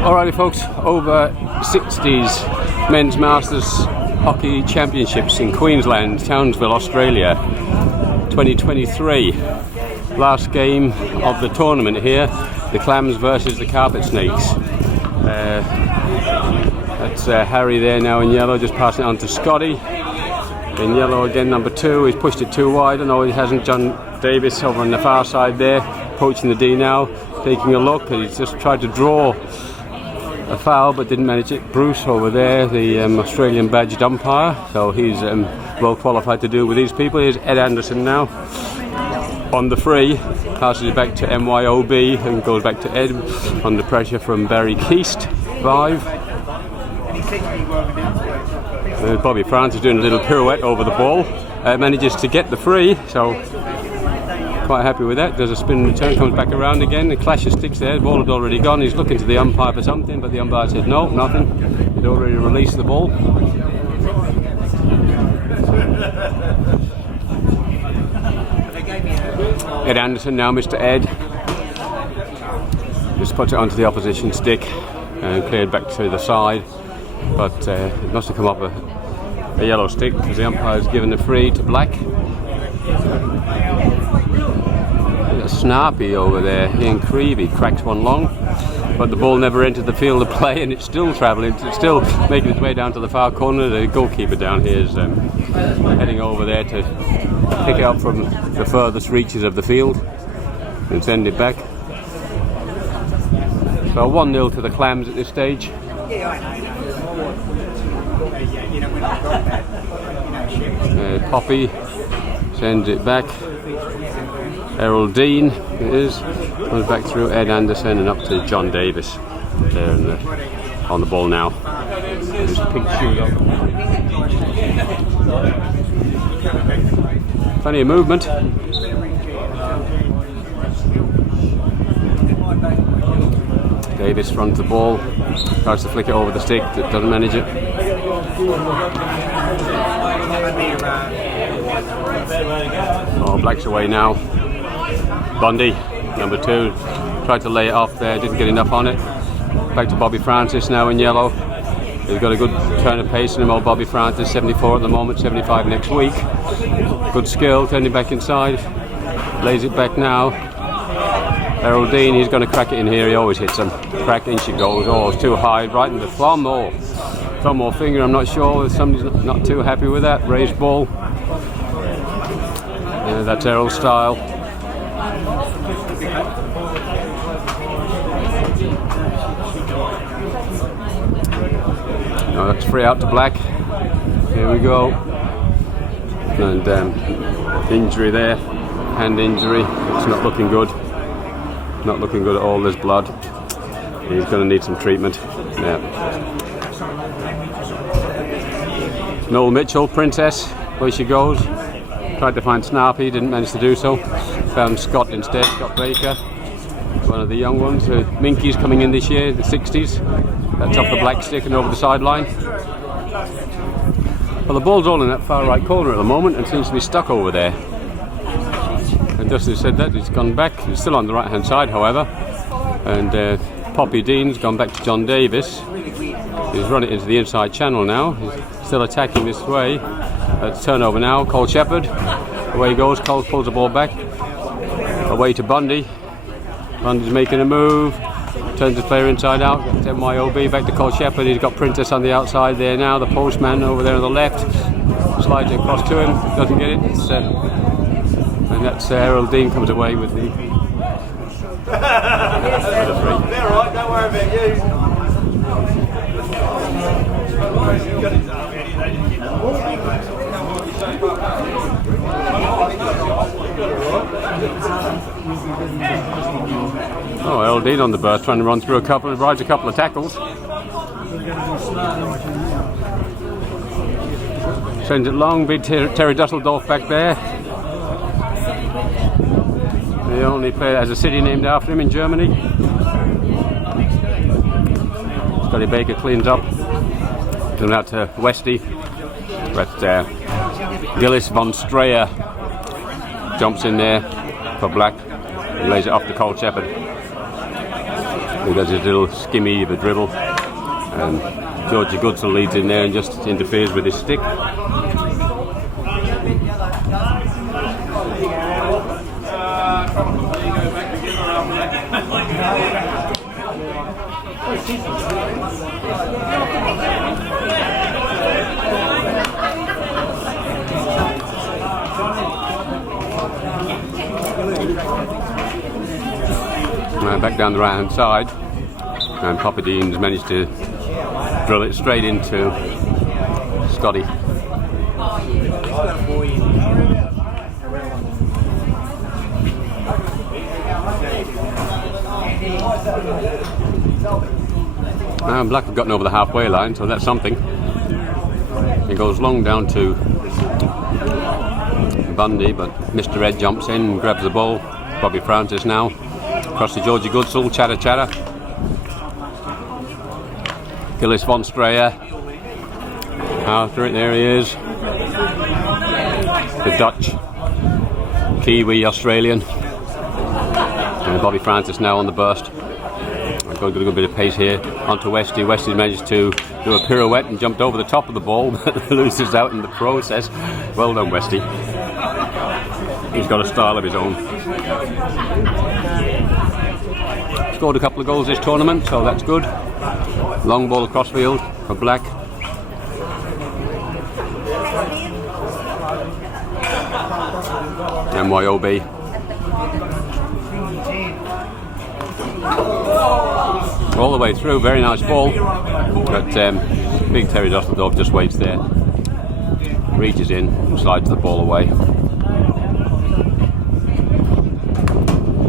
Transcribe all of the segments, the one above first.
Alrighty folks, over 60s Men's Masters Hockey Championships in Queensland, Townsville, Australia, 2023. Last game of the tournament here, the CLAMS versus the Carpet Snakes. That's Harry there now in yellow, just passing it on to Scotty. In yellow again, number 2, he's pushed it too wide. I know he hasn't. John Davis over on the far side there, approaching the D now, taking a look. He's just tried to draw a foul but didn't manage it. Bruce over there, the Australian badged umpire, so he's well qualified to deal with these people. Here's Ed Anderson now on the free, passes it back to MYOB and goes back to Ed under pressure from Barry Keast. 5. Bobby Francis doing a little pirouette over the ball, manages to get the free, so quite happy with that. Does a spin return, comes back around again, the clash of sticks there. The ball had already gone. He's looking to the umpire for something, but the umpire said no, nothing. He'd already released the ball. Ed Anderson now, Mr. Ed, just puts it onto the opposition stick and cleared back to the side, but it must have come off a yellow stick because the umpire's given the free to Black. Snarpy over there, Ian Creevy cracks one long, but the ball never entered the field of play and it's still travelling, it's still making its way down to the far corner. The goalkeeper down here is heading over there to pick it up from the furthest reaches of the field and send it back. So 1-0 to the CLAMS at this stage. Poppy sends it back. Errol Dean it is, comes back through Ed Anderson and up to John Davis there on the ball now. His pink shoe on. Plenty of movement. Davis runs the ball, tries to flick it over the stick, doesn't manage it. Oh, Black's away now. Bundy, number 2, tried to lay it off there, didn't get enough on it. Back to Bobby Francis now in yellow. He's got a good turn of pace in him, old Bobby Francis, 74 at the moment, 75 next week. Good skill, turning back inside, lays it back now. Errol Dean, he's going to crack it in here, he always hits them. Crack, in she goes, oh it's too high, right in the thumb or finger, I'm not sure, somebody's not too happy with that. Raised ball. Yeah, that's Errol's style. Oh, that's free out to Black. Here we go. And injury there, hand injury. It's not looking good. Not looking good at all. There's blood. He's going to need some treatment. Yeah. Noel Mitchell, Princess, where she goes. Tried to find Snarpy, didn't manage to do so. Found Scott instead, Scott Baker. One of the young ones. Minky's coming in this year, the 60s. That's off the Black stick and over the sideline. Well, the ball's all in that far right corner at the moment and seems to be stuck over there. And just as I said that, it's gone back. It's still on the right hand side, however. And Poppy Dean's gone back to John Davis. He's run it into the inside channel now. He's still attacking this way. It's turnover now. Cole Shepherd. Away he goes. Cole pulls the ball back. Away to Bundy. Bundy's making a move. Turns the player inside out. Got MYOB back to Cole Shepherd. He's got Princess on the outside there now. The postman over there on the left. Slides it across to him. Doesn't get it. And that's Errol Dean comes away with the free. They're alright, don't worry about you. Oh, Errol Dean on the burst, trying to run through rides a couple of tackles. Sends it long, big Terry Dusseldorf back there. The only player that has a city named after him in Germany. Scotty Baker cleans up. Coming out to Westy. But Gillis von Strayer jumps in there for Black and lays it off to Cole Shepherd. He does his little skimmy of a dribble, and Georgie Goodsell leads in there and just interferes with his stick. Back down the right hand side, and Poppy Dean's managed to drill it straight into Scotty. Black have gotten over the halfway line, so that's something. It goes long down to Bundy, but Mr. Ed jumps in and grabs the ball. Bobby Francis now across to Georgie Goodsell, chatter. Gillis von Strayer after it, there he is. The Dutch, Kiwi, Australian. And Bobby Francis now on the burst. Got a good bit of pace here. Onto Westy. Westy managed to do a pirouette and jumped over the top of the ball, but loses out in the process. Well done, Westy. He's got a style of his own. Scored a couple of goals this tournament, so that's good. Long ball across field for Black. MYOB. All the way through, very nice ball. But big Terry Dusseldorf just waits there. Reaches in, slides the ball away.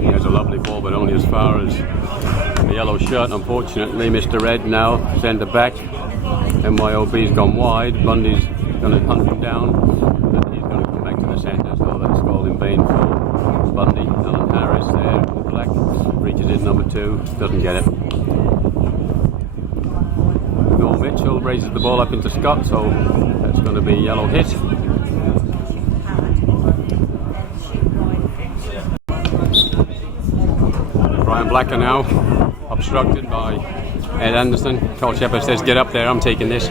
There's a lovely ball, but only as far as the yellow shirt, unfortunately. Mr. Red now, centre back. MYOB's gone wide. Bundy's going to hunt him down. And he's going to come back to the centre, so that's goal in vain for Bundy. Alan Harris there, Black. Reaches in, number 2, doesn't get it. Noel Mitchell raises the ball up into Scott, so that's going to be a yellow hit. Brian Blacker now obstructed by Ed Anderson. Cole Shepherd says, "Get up there, I'm taking this."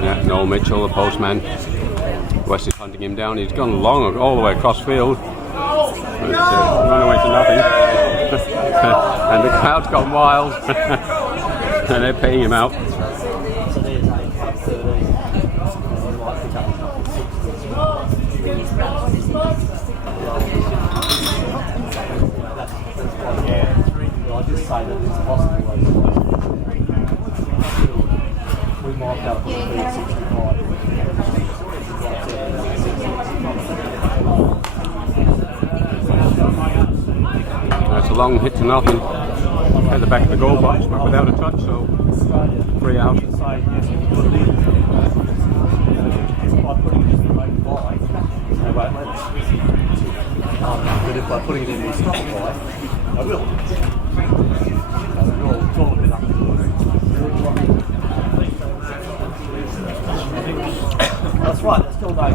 Yeah, Noel Mitchell, the postman. West is hunting him down. He's gone long, all the way across field. It's run away to nothing. And the crowd's gone wild. And they're paying him out. I just say that it's possible. We marked out the 65. That's a long hit to nothing at the back of the goal box, but without a touch, so 3 out. But if by putting it in the stop line, I will. That's right, that's still going.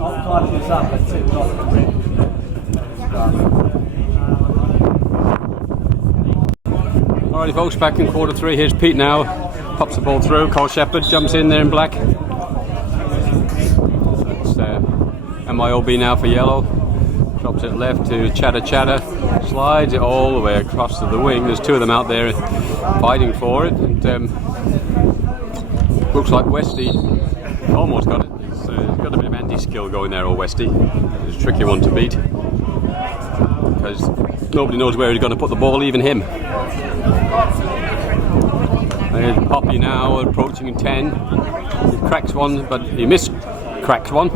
I'll type this up and see what's on the Alrighty folks, back in quarter 3. Here's Pete now. Pops the ball through. Cole Shepherd jumps in there in black. That's MYOB now for yellow. Drops it left to Chatter. Slides it all the way across to the wing. There's 2 of them out there fighting for it. And, looks like Westy almost got it. So he's got a bit of anti-skill going there, old Westy. It's a tricky one to beat because nobody knows where he's going to put the ball, even him. There's Poppy now approaching 10. He cracks one, but he cracks one.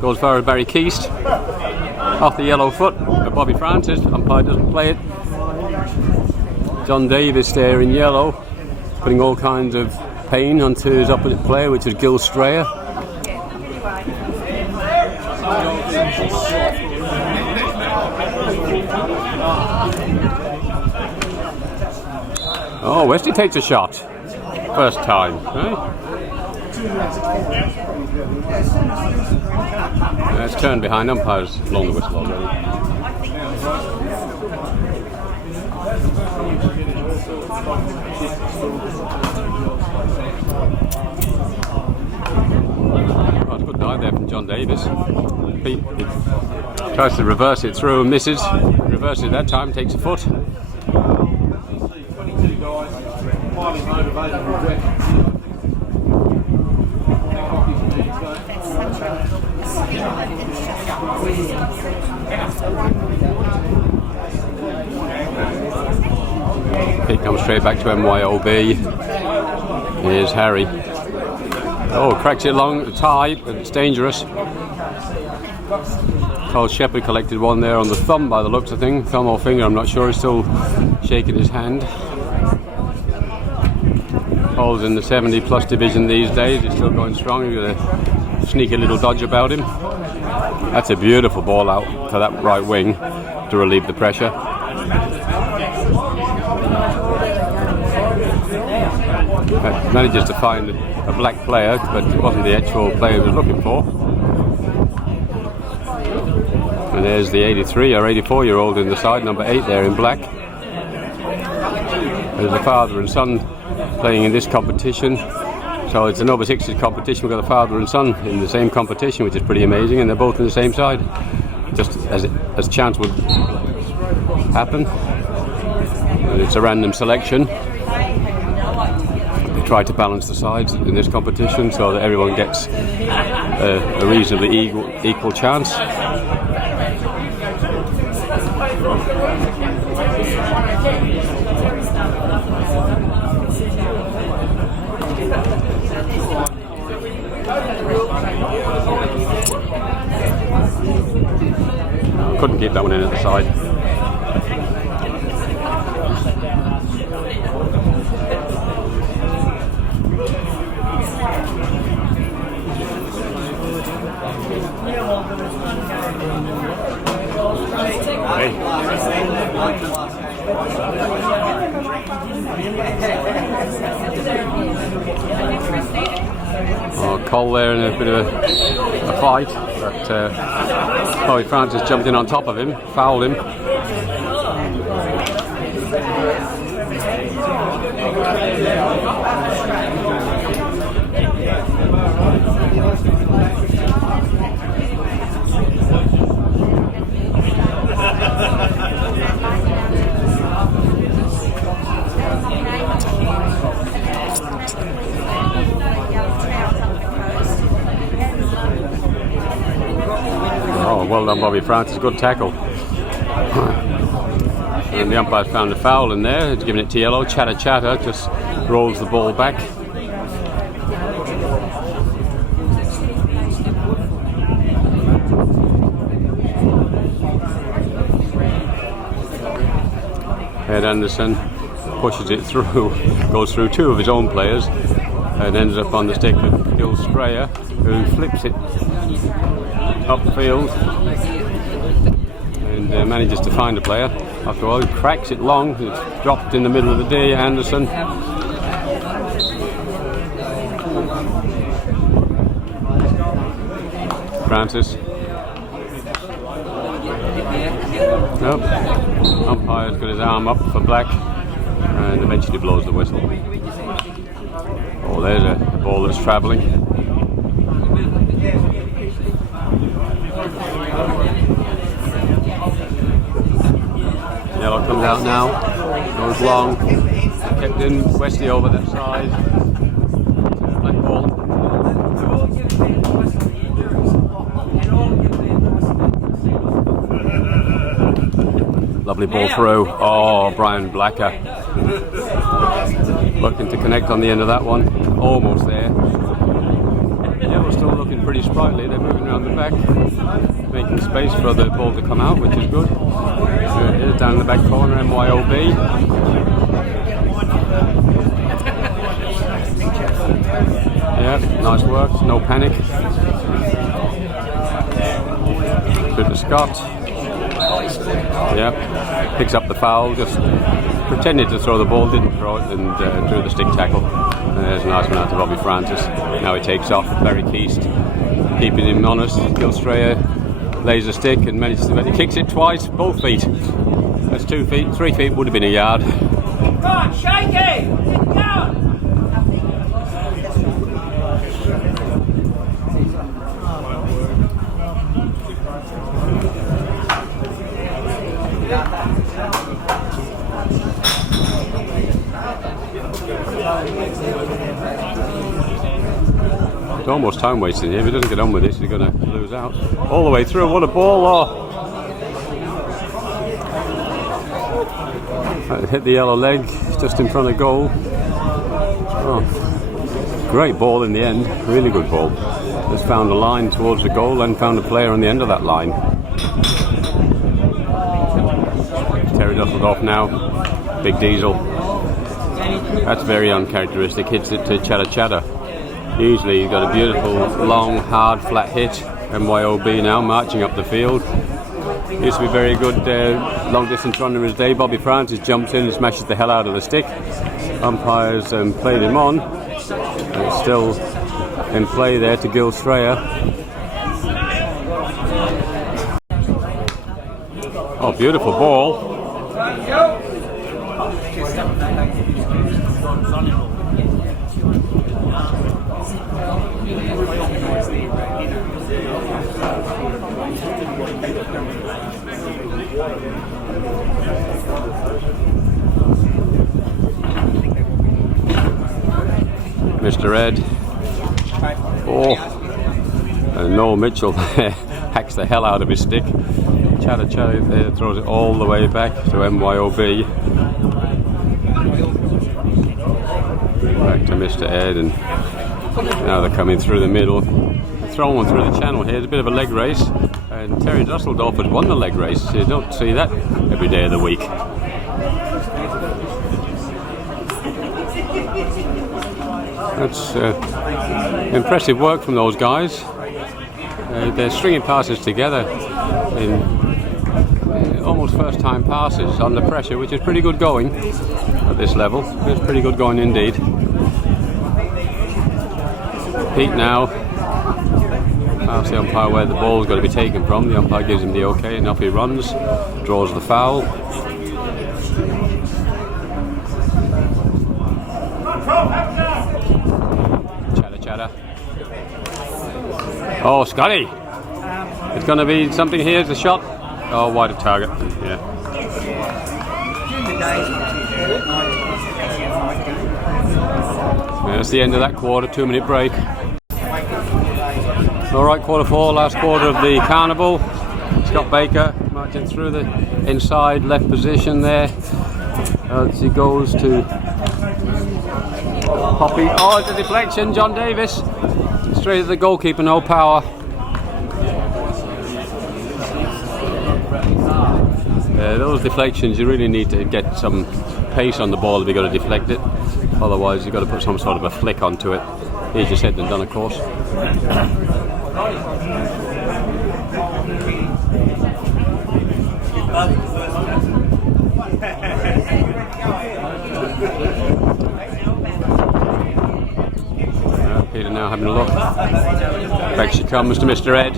Goes far as Barry Keast. Off the yellow foot, but Bobby Francis, umpire doesn't play it. John Davis there in yellow, putting all kinds of pain onto his opposite player, which is Gil Strayer. Oh, Westy takes a shot. First time, eh? It's turned behind umpires. Blown the whistle already. Oh, it's a good dive there from John Davis. He tries to reverse it through and misses. Reverses it that time, takes a foot. He comes straight back to MYOB. Here's Harry. Oh, cracks it long, tight, but it's dangerous. Carl Shepherd collected one there on the thumb by the looks of things. Thumb or finger, I'm not sure. He's still shaking his hand. Paul's in the 70 plus division these days. He's still going strong. He's got a sneaky little dodge about him. That's a beautiful ball out for that right wing to relieve the pressure. Manages to find a black player, but it wasn't the actual player he was looking for. And there's the 83 or 84-year-old in the side, number 8 there in black. There's a father and son playing in this competition. So it's an over 60s competition. We've got a father and son in the same competition, which is pretty amazing, and they're both in the same side. Just as chance would happen. And it's a random selection. They try to balance the sides in this competition so that everyone gets a reasonably equal chance. Couldn't keep that one in at the side. Oh, Cole there in a bit of a fight, but Chloe Francis jumped in on top of him, fouled him. Oh, well done, Bobby Francis. Good tackle. And the umpire found a foul in there. He's giving it to yellow. Chatter just rolls the ball back. Ed Anderson pushes it through, goes through two of his own players, and ends up on the stick with Bill Sprayer, who flips it upfield and manages to find a player. After all, he cracks it long. It's dropped in the middle of the D. Anderson. Francis. Nope. Umpire's got his arm up for black and eventually blows the whistle. Oh, there's a ball that's travelling. Yellow comes out now, goes long, kept in Westy over that side. Black ball. Lovely ball through. Oh, Brian Blacker. Looking to connect on the end of that one. Almost there. Yellow's still looking pretty sprightly. They're moving around the back, making space for the ball to come out, which is good. It is down in the back corner, MYOB. Yeah, nice work. No panic. Good to Scott. Yeah, picks up the foul, just pretended to throw the ball, didn't throw it, and drew the stick tackle. There's a nice one out to Bobby Francis. Now he takes off. Barry Keast keeping him honest. Gilstraya lays a stick and manages to. He kicks it twice, both feet. That's 2 feet, 3 feet would have been a yard. Come on, shake it! Get down! It's almost time wasting here. If he doesn't get on with this, he's going to lose out. All the way through. What a ball! Oh. That hit the yellow leg just in front of goal. Oh. Great ball in the end. Really good ball. Just found a line towards the goal and found a player on the end of that line. Terry Dusseldorf now. Big Diesel. That's very uncharacteristic. Hits it to Chatter Chatter. Usually he's got a beautiful, long, hard, flat hit. MYOB now marching up the field. Used to be very good long distance runner in his day. Bobby Francis jumps in and smashes the hell out of the stick. Umpires played him on. It's still in play there to Gilstraya. Oh, beautiful ball. Mr. Ed. Oh, and Noel Mitchell there hacks the hell out of his stick. Chatter Chatter there throws it all the way back to MYOB. Back to Mr. Ed, and now they're coming through the middle. They're throwing one through the channel here. It's a bit of a leg race, and Terry Dusseldorf has won the leg race. You don't see that every day of the week. That's impressive work from those guys. They're stringing passes together in almost first time passes under pressure, which is pretty good going at this level. It's pretty good going indeed. Pete now asks the umpire where the ball's got to be taken from. The umpire gives him the okay, and off he runs, draws the foul. Chatter. Oh, Scotty! It's going to be something here. It's a shot. Oh, wide of target. Yeah. That's the end of that quarter. 2-minute break. All right, quarter 4, last quarter of the carnival. Scott Baker marching through the inside left position there. As he goes to Poppy. Oh, it's a deflection. John Davis straight at the goalkeeper. No power. Those deflections, you really need to get some pace on the ball if you're going to deflect it. Otherwise, you've got to put some sort of a flick onto it. Easier said than done, of course. Peter now having a look. Back she comes to Mr. Ed.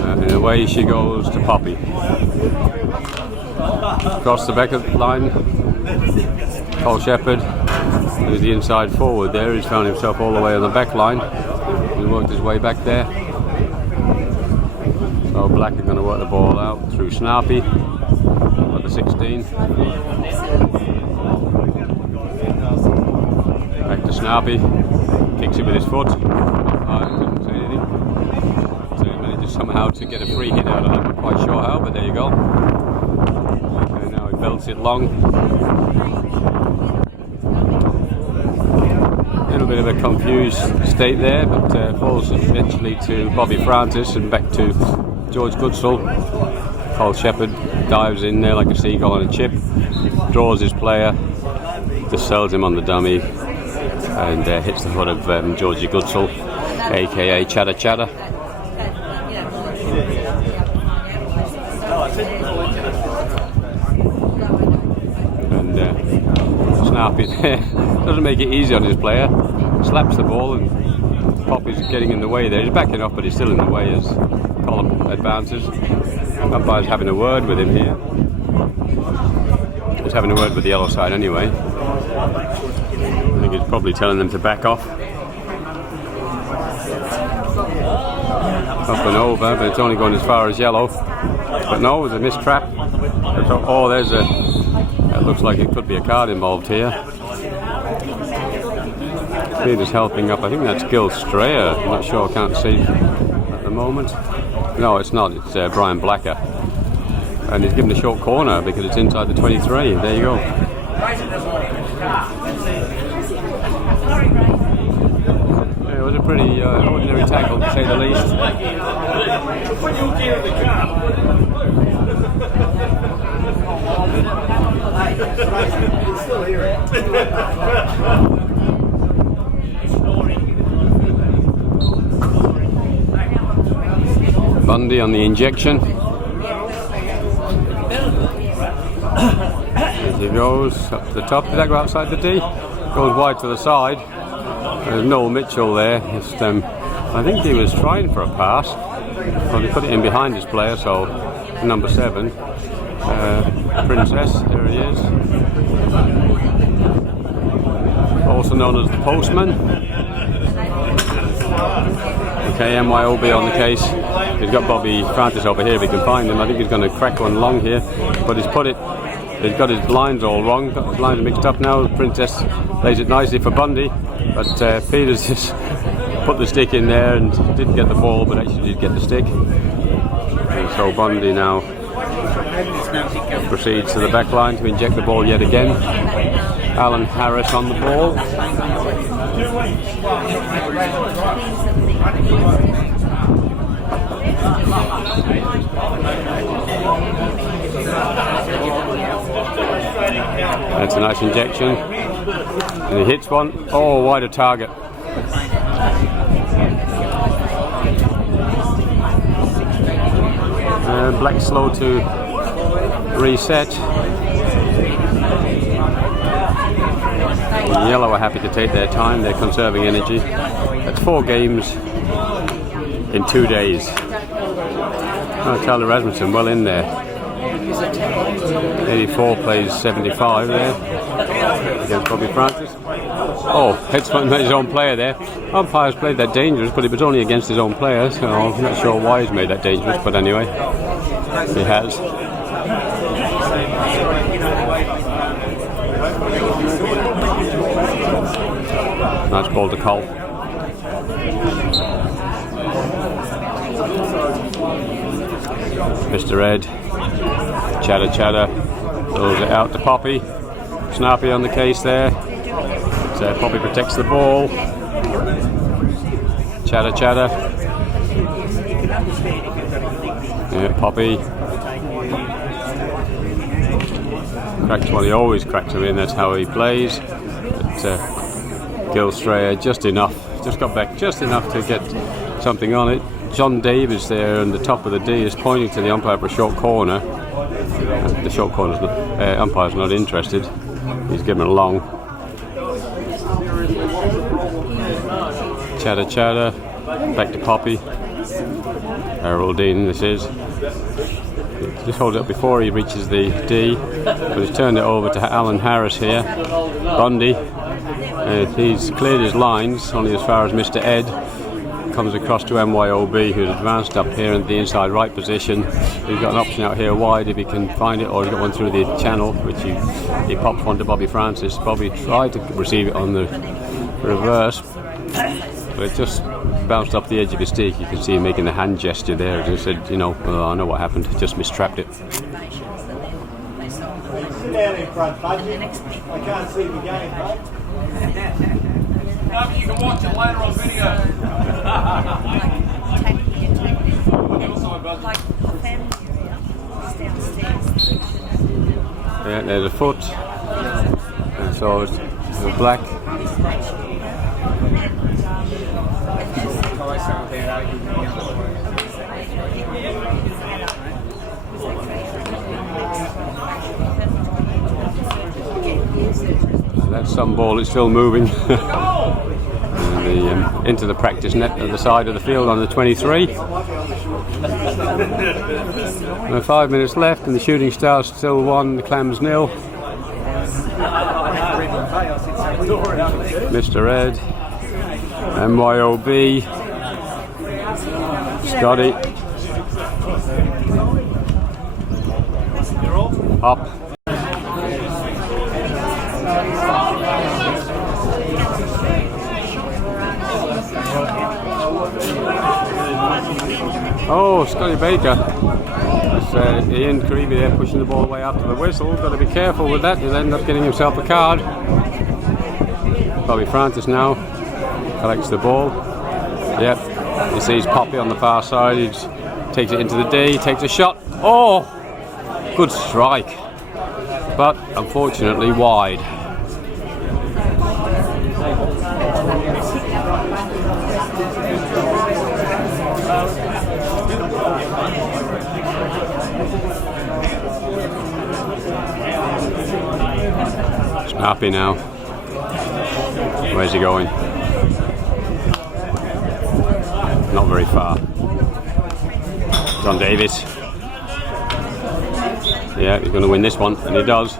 And away she goes to Poppy. Across the back of the line, Cole Shepherd, who's the inside forward there, he's found himself all the way on the back line. He worked his way back there. So Black are going to work the ball out through Snarpy at the 16. Back to Snarpy, kicks it with his foot. Couldn't say anything. So he manages somehow to get a free hit out of it. I'm not quite sure how, but there you go. And now he belts it long. A little bit of a confused state there, but falls eventually to Bobby Francis and back to George Goodsall. Cole Shepherd dives in there like a seagull on a chip, draws his player, just sells him on the dummy, and hits the foot of Georgie Goodsall, aka Chatter Chatter. Snappy there. Doesn't make it easy on his player. Slaps the ball and Poppy's getting in the way there. He's backing off, but he's still in the way as Colin advances. Umpire's having a word with him here. He's having a word with the yellow side anyway. I think he's probably telling them to back off. Up and over, but it's only going as far as yellow. But no, there's a missed trap. Oh, there's a... That looks like it could be a card involved here. Peter's helping up. I think that's Gil Strayer. I'm not sure, I can't see at the moment. No, it's not. It's Brian Blacker. And he's given a short corner because it's inside the 23. There you go. Yeah, it was a pretty ordinary tackle, to say the least. Bundy on the injection. As he goes up to the top. Did that go outside the D? Goes wide to the side. There's Noel Mitchell there. Just, I think he was trying for a pass. Well, he put it in behind his player, so number 7. Princess, there he is. Also known as the Postman. Okay, MYOB on the case. He's got Bobby Francis over here if he can find him. I think he's going to crack one long here, but he's got his lines all wrong. Got his lines mixed up now. Princess lays it nicely for Bundy, but Peters just put the stick in there and didn't get the ball, but actually did get the stick. And so Bundy now proceeds to the back line to inject the ball yet again. Alan Harris on the ball. That's a nice injection. And he hits one. Oh, wide of target. Black slow to reset. Yellow are happy to take their time. They're conserving energy. That's 4 games in 2 days. Oh, Tyler Rasmussen well in there. 84 plays 75 there against Bobby Francis. Oh, hits his own player there. Umpire's played that dangerous, but it was only against his own player, so I'm not sure why he's made that dangerous, but anyway, he has. Nice ball to Cole. Mr. Ed. Chatter. Throws it out to Poppy. Snappy on the case there. So Poppy protects the ball. Chatter. Yeah, Poppy. Cracks one. He always cracks him in. That's how he plays. But Gil Strayer just enough. Just got back just enough to get something on it. John Davis there on the top of the D is pointing to the umpire for a short corner. The short corner's umpire's not interested. He's given it a long. Chatter. Back to Poppy. Haroldine, this is. Just hold it up before he reaches the D. But he's turned it over to Alan Harris here. Bundy. He's cleared his lines only as far as Mr. Ed. Comes across to MYOB, who's advanced up here in the inside right position. He's got an option out here wide if he can find it, or he's got one through the channel, which he pops one to Bobby Francis. Bobby tried to receive it on the reverse, but it just bounced off the edge of his stick. You can see him making the hand gesture there. As he said, you know, well, I know what happened, just mistrapped it. Sit down in front, Budgie. I can't see the game, bud. You can watch it later on video. Yeah, there's a foot. And so it's black. That's some ball, it's still moving. And into the practice net at the side of the field on the 23. And 5 minutes left, and the Shooting Stars still 1, the CLAMS 0. Mr. Ed, MYOB, Scotty, up. Oh, Scotty Baker. That's Ian Creevy there pushing the ball away after the whistle. Got to be careful with that. He'll end up getting himself a card. Bobby Francis now collects the ball. Yep, he sees Poppy on the far side. He takes it into the D, takes a shot. Oh, good strike, but unfortunately wide. Snappy now. Where's he going? Not very far. John Davis. Yeah, he's going to win this one, and he does.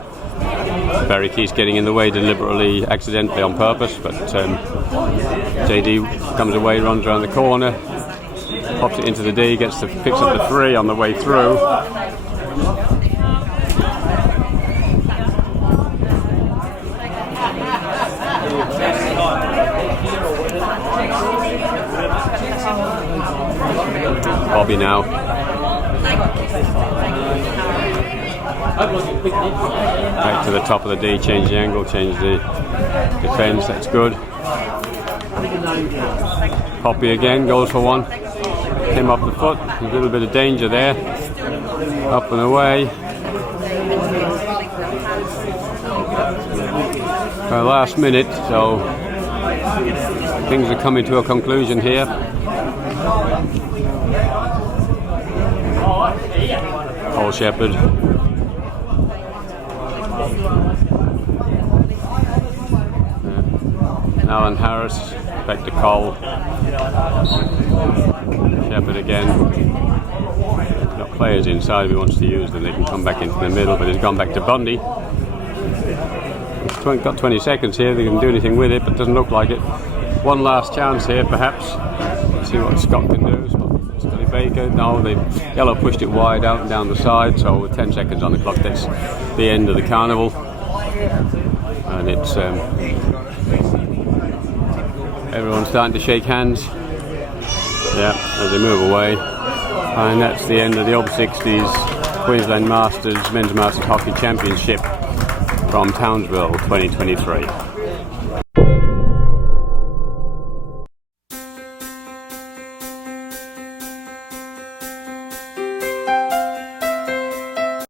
Barry Keith's getting in the way deliberately, accidentally on purpose, but JD comes away, runs around the corner, pops it into the D, picks up the 3 on the way through. Bobby now. Back to the top of the D, change the angle, change the defence, that's good. Poppy again, goes for 1. Came up the foot, a little bit of danger there. Up and away. Last minute, so things are coming to a conclusion here. Cole Shepherd. Alan Harris, back to Cole. Shepherd again. Got players inside if he wants to use them, they can come back into the middle, but he's gone back to Bundy. He's got 20 seconds here, they can do anything with it, but doesn't look like it. One last chance here, perhaps. Let's see what Scott can do. Scotty Baker, no, the yellow pushed it wide out and down the side, so with 10 seconds on the clock, that's the end of the carnival. And it's everyone's starting to shake hands, yeah, as they move away. And that's the end of the Ob-60s Queensland Masters Men's Masters Hockey Championship from Townsville 2023.